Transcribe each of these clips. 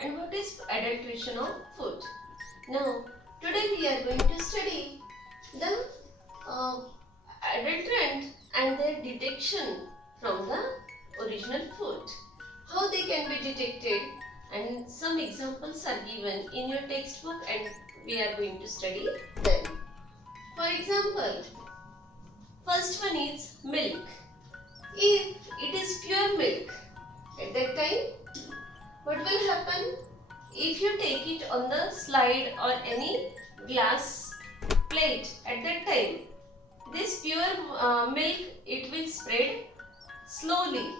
and what is adulteration of food. Now, today we are going to study the adulterant and their detection from the original food. How they can be detected, and some examples are given in your textbook and we are going to study them. For example, first one is milk. If it is pure milk, at that time what will happen? If you take it on the slide or any glass plate, at that time this pure milk, it will spread slowly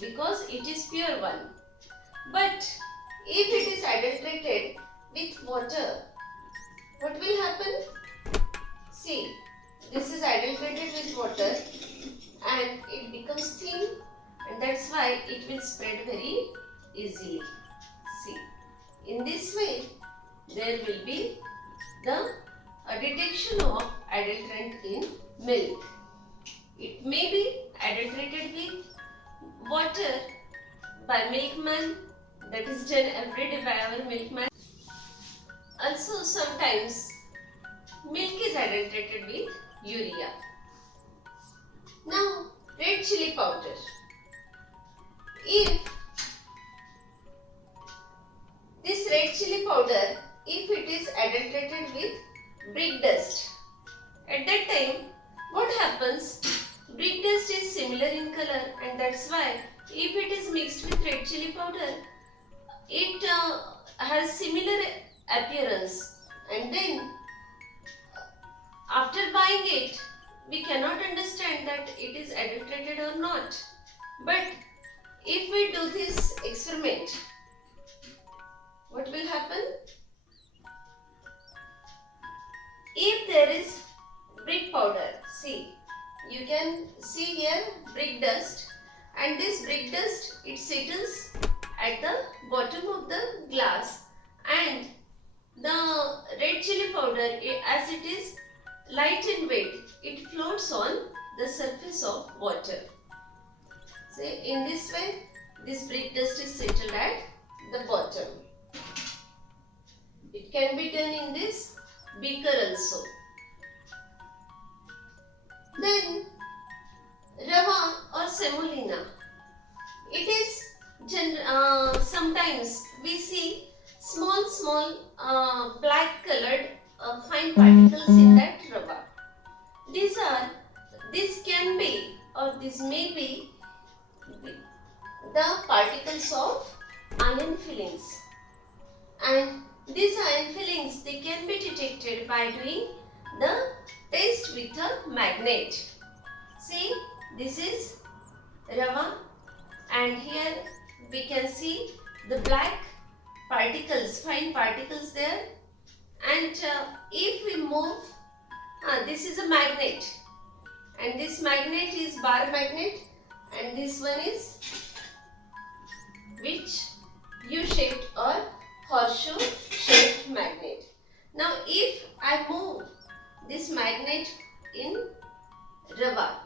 because it is pure one. But if it is adulterated with water, what will happen? See, this is adulterated with water and it becomes thin, and that's why it will spread very easily. See, in this way there will be the detection of adulterant in milk. It may be adulterated with water by milkman, that is done every day by our milkman. Also sometimes milk is adulterated with urea. Now, red chili powder. If this red chili powder, if it is adulterated with brick dust, at that time what happens? Brick dust is similar in color, and that's why if it is mixed with red chili powder, it has similar appearance, and then after buying it we cannot understand that it is adulterated or not. But if we do this experiment, what will happen? If there is brick powder, see, you can see here brick dust, and this brick dust, it settles at the bottom of the glass, and the red chili powder, as it is light in weight, it floats on the surface of water. See, in this way this brick dust is settled at the bottom. It can be done in this beaker also. Then rava or semolina, it is sometimes we see small black colored fine particles in that rava. This can be, or this may be the particles of iron fillings, and these iron fillings, they can be detected by doing the test with a magnet. See, this is rava, and here we can see the black particles, fine particles there, and if we move, this is a magnet, and this magnet is bar magnet, and this one is which U-shaped or horseshoe shaped magnet. Now if I move this magnet in rava,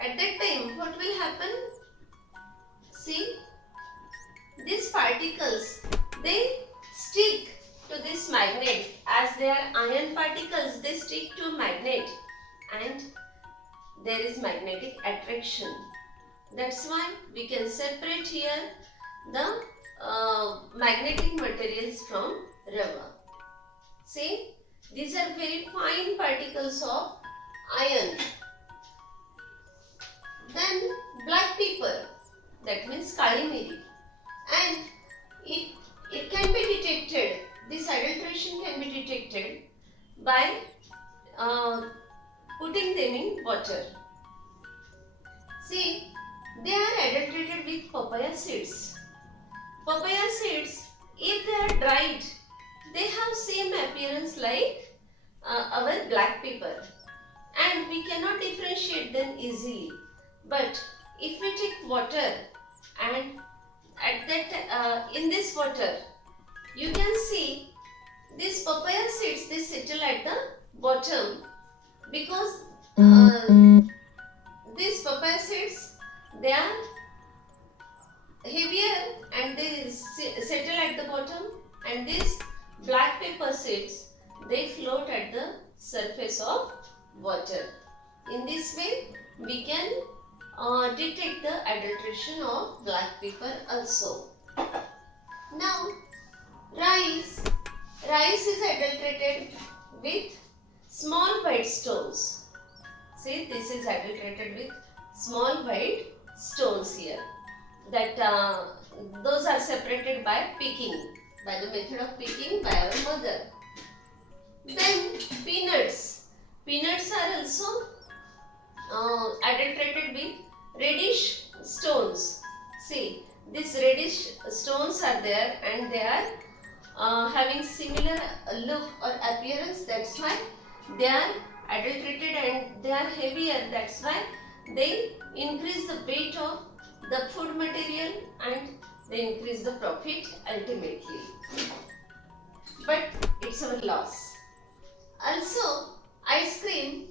at that time what will happen? See, these particles, they stick to this magnet, as they are iron particles, they stick to magnet, and there is magnetic attraction. That's why we can separate here the magnetic materials from rava. See, these are very fine particles of iron. Then black pepper, that means kali miri, and it can be detected, this adulteration can be detected by putting them in water. See, they are adulterated with papaya seeds. Papaya seeds, if they are dried, they have same appearance like our black pepper, and we cannot differentiate them easily. But if we take water, and at that in this water you can see these papaya seeds, they settle at the bottom, because these papaya seeds, they are heavier and they settle at the bottom and these black pepper seeds, they float at the surface of water. In this way, we can detect the adulteration of black pepper also. Now, rice. Rice is adulterated with small white stones. See, this is adulterated with small white stones here. That those are separated by picking, by the method of picking by our mother. Then peanuts. Peanuts are also adulterated with reddish stones. See, these reddish stones are there and they are having similar look or appearance. That's why they are adulterated and they are heavier. That's why they increase the weight of the food material and they increase the profit ultimately. But it's our loss. Also, ice cream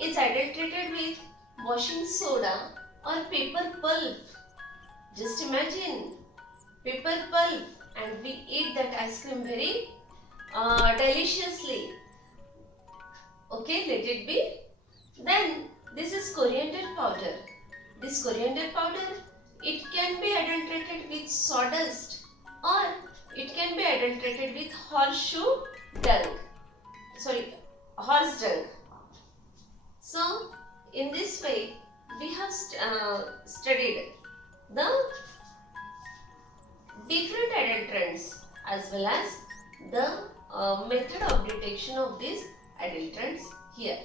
is adulterated with washing soda or paper pulp. Just imagine paper pulp, and we eat that ice cream very deliciously. Okay, let it be. Then this is coriander powder. This coriander powder, it can be adulterated with sawdust or it can be adulterated with horse dung. So, in this way, we have studied the different adulterants as well as the method of detection of these adulterants here.